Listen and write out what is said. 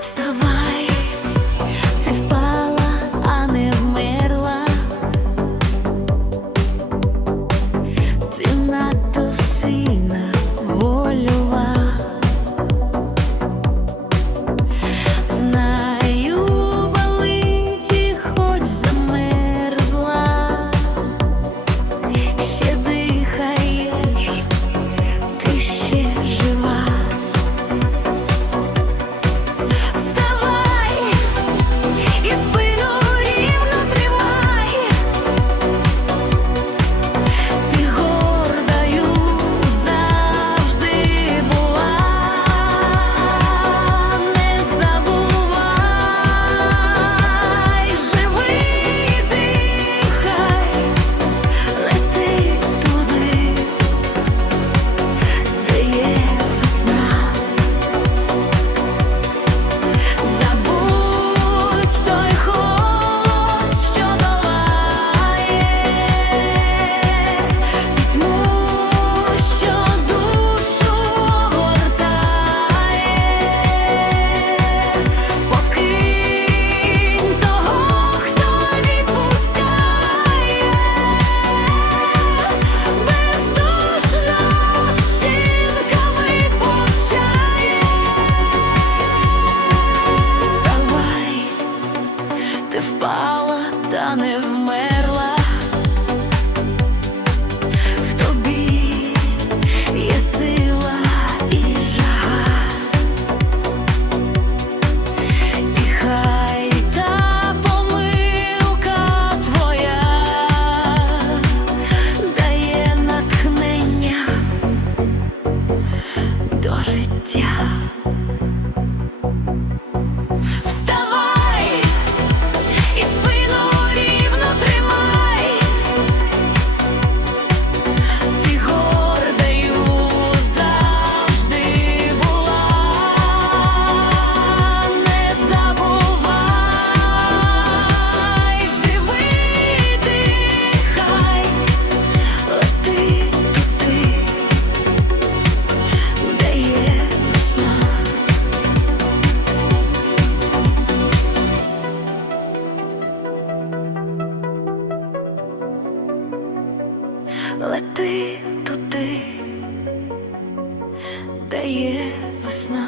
Вставай, впала, та не вмерла. лети туди, де є весна.